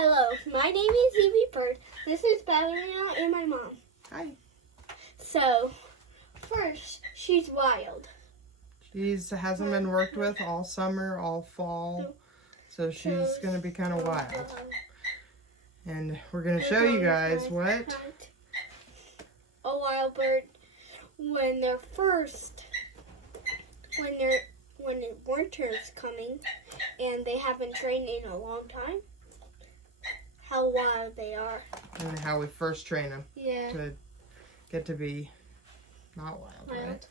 Hello, my name is Evie Bird. This is Ballerina and my mom. Hi. So, first, she's wild. She's hasn't been worked with all summer, all fall, so she's going to be kind of wild. And we're going to show you guys what a wild bird when they're when winter's coming and they haven't trained in a long time, how wild they are. and how we first train them Yeah. to get to be not wild, right?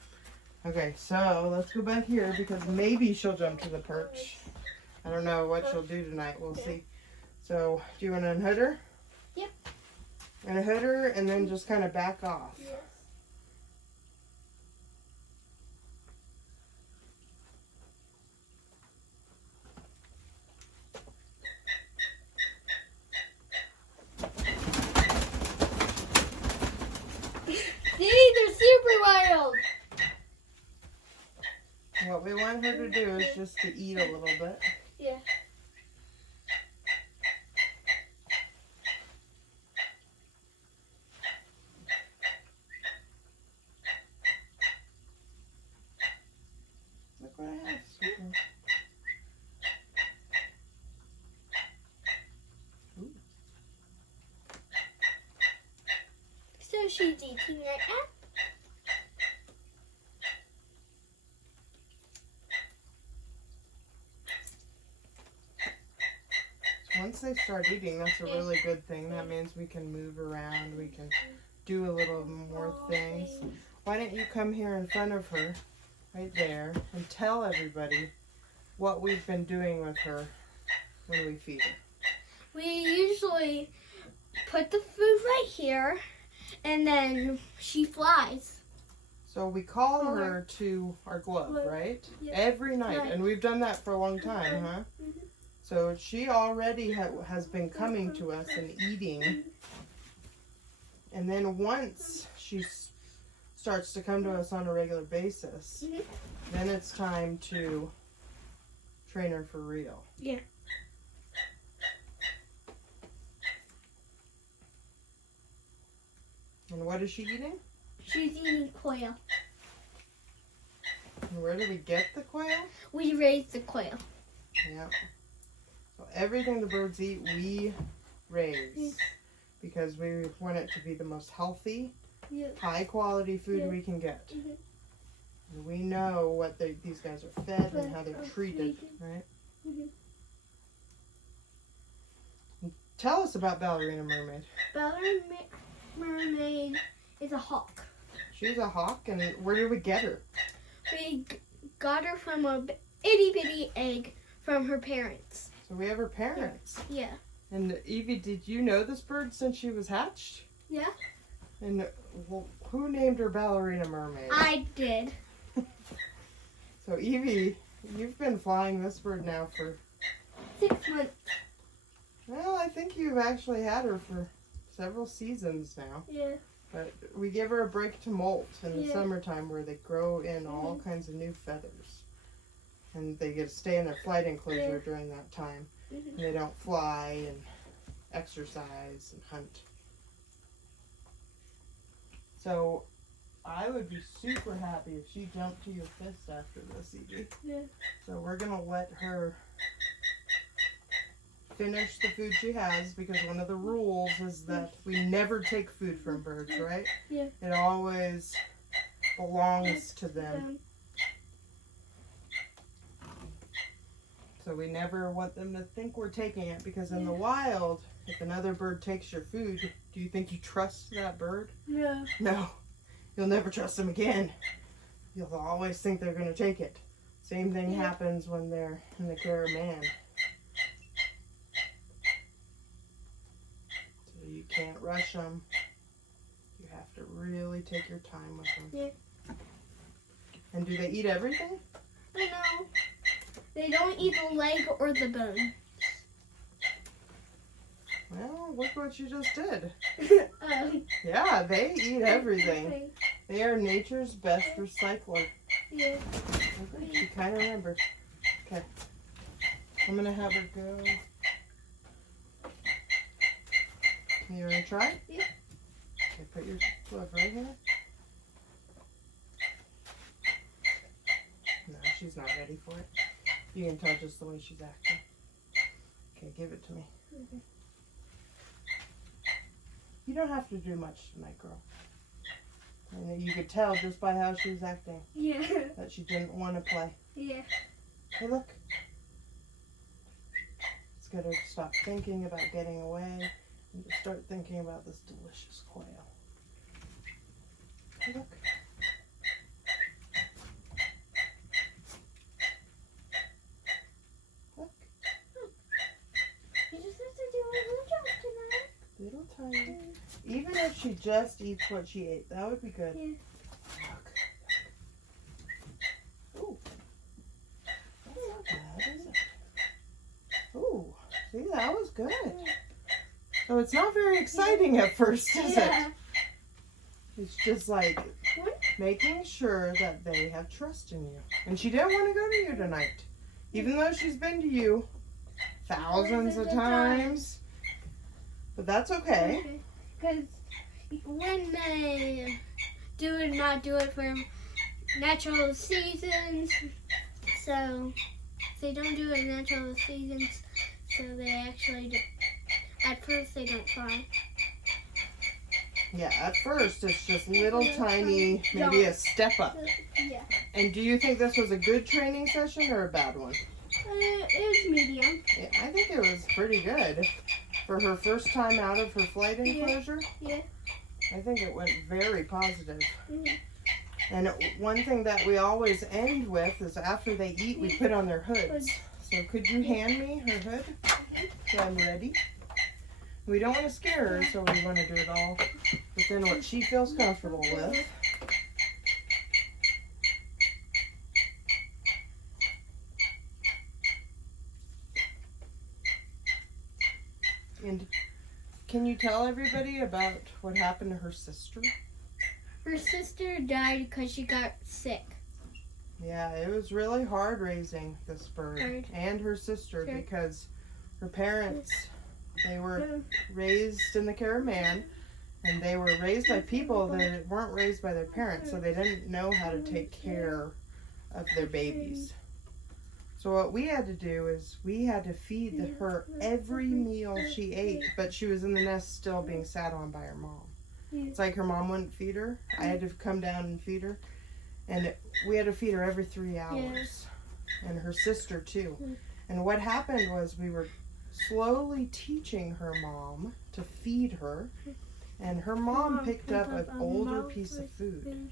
Okay, so let's go back here because maybe she'll jump to the perch. I don't know what she'll do tonight. We'll see. So, do you want to unhood her? Yep. Unhood her and then just kind of back off. Yes. See, they're super wild. What we want her to do is just to eat a little bit. Yeah. Look what I have. Sweetie. So she's eating right now. Once they start eating, that's a really good thing. That means we can move around. We can do a little more things. Why don't you come here in front of her, right there, and tell everybody what we've been doing with her when we feed her. We usually put the food right here, and then she flies. So we call her to our glove, right? Yeah. Every night. Right. And we've done that for a long time, huh? Mhm. So she already has been coming to us and eating. And then once she starts to come to us on a regular basis, Mhm. then it's time to train her for real. Yeah. And what is she eating? She's eating quail. And where do we get the quail? We raise the quail. Yeah. So everything the birds eat, we raise. Because we want it to be the most healthy, Yeah. high quality food we can get. Mhm. And we know what these guys are fed and how they're treated, right? Mhm. Tell us about Ballerina Mermaid. Ballerina Mermaid is a hawk. She's a hawk, and where did we get her? We got her from a itty bitty egg from her parents. So we have her parents. Yeah. And Evie, did you know this bird since she was hatched? Yeah. And who named her Ballerina Mermaid? I did. So Evie, you've been flying this bird now for, 6 months. well, I think you've actually had her for several seasons now. Yeah. But we give her a break to molt in the Yeah. summertime where they grow in all kinds of new feathers. And they get to stay in their flight enclosure during that time. Mhm. And they don't fly and exercise and hunt. So I would be super happy if she jumped to your fist after this, Evie. Yeah. So we're going to let her finish the food she has because one of the rules is that we never take food from birds, right? Yeah. It always belongs to them. So we never want them to think we're taking it because in the wild, if another bird takes your food, do you think you trust that bird? Yeah. No. You'll never trust them again. You'll always think they're going to take it. Same thing happens when they're in the care of man. So you can't rush them. You have to really take your time with them. Yeah. And do they eat everything? I know. They don't eat the leg or the bone. Well, look what you just did. Um, Yeah, they eat everything. They are nature's best recycler. Yeah. Okay, she kind of remembered. Okay. I'm going to have her go You want to try? Yeah. Okay, put your glove right here. No, she's not ready for it. You can tell just the way she's acting. Okay, give it to me. Okay. You don't have to do much tonight, girl. And you could tell just by how she was acting Yeah. that she didn't want to play. Yeah. Hey, look. Let's get her to stop thinking about getting away and just start thinking about this delicious quail. Hey, look. Look. You just have to do a little jump tonight. Little tiny. Even if she just eats what she ate, that would be good. Yeah. Look. Ooh. That's not bad, is it? Ooh. See, that was good. So it's not very exciting at first, is it? Yeah. It's just like making sure that they have trust in you. And she didn't want to go to you tonight. Even though she's been to you thousands of times. But that's okay. Because when they not do it for natural seasons, so they don't do it in natural seasons, so they actually do. At first they don't fly. Yeah, at first it's just little tiny, maybe a step up. Yeah. And do you think this was a good training session or a bad one? It was medium. Yeah, I think it was pretty good. For her first time out of her flight enclosure, Yeah. I think it went very positive. Mhm. And one thing that we always end with is after they eat, we put on their hoods. So could you hand me her hood so I'm ready? We don't want to scare her, so we want to do it all within what she feels comfortable with. And can you tell everybody about what happened to her sister? Her sister died because she got sick. Yeah, it was really hard raising this bird Hard. and her sister Sure. because her parents, they were raised in the care of man, and they were raised by people that weren't raised by their parents, so they didn't know how to take care of their babies. So what we had to do is we had to feed her every meal she ate, but she was in the nest still being sat on by her mom. It's like her mom wouldn't feed her. I had to come down and feed her. And we had to feed her every 3 hours. And her sister too. And what happened was we were slowly teaching her mom to feed her. And her mom picked up an older piece of food.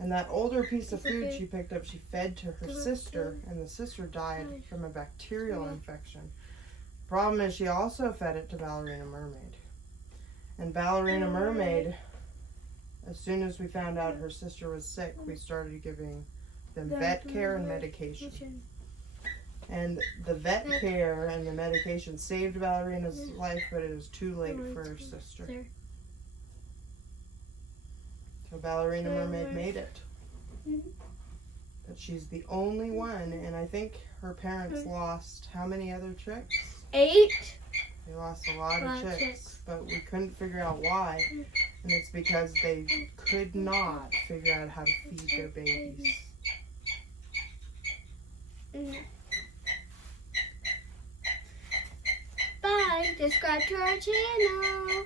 And that older piece of food she picked up, she fed to her sister. And the sister died from a bacterial infection. Problem is she also fed it to Ballerina Mermaid. And Ballerina Mermaid, as soon as we found out her sister was sick, we started giving them vet care and medication. And the vet care and the medication saved Ballerina's life, but it was too late for her sister. So Ballerina Mermaid made it. But she's the only one, and I think her parents lost how many other chicks? 8. They lost a lot of chicks, but we couldn't figure out why. And it's because they could not figure out how to feed their babies. Bye. Subscribe to our channel.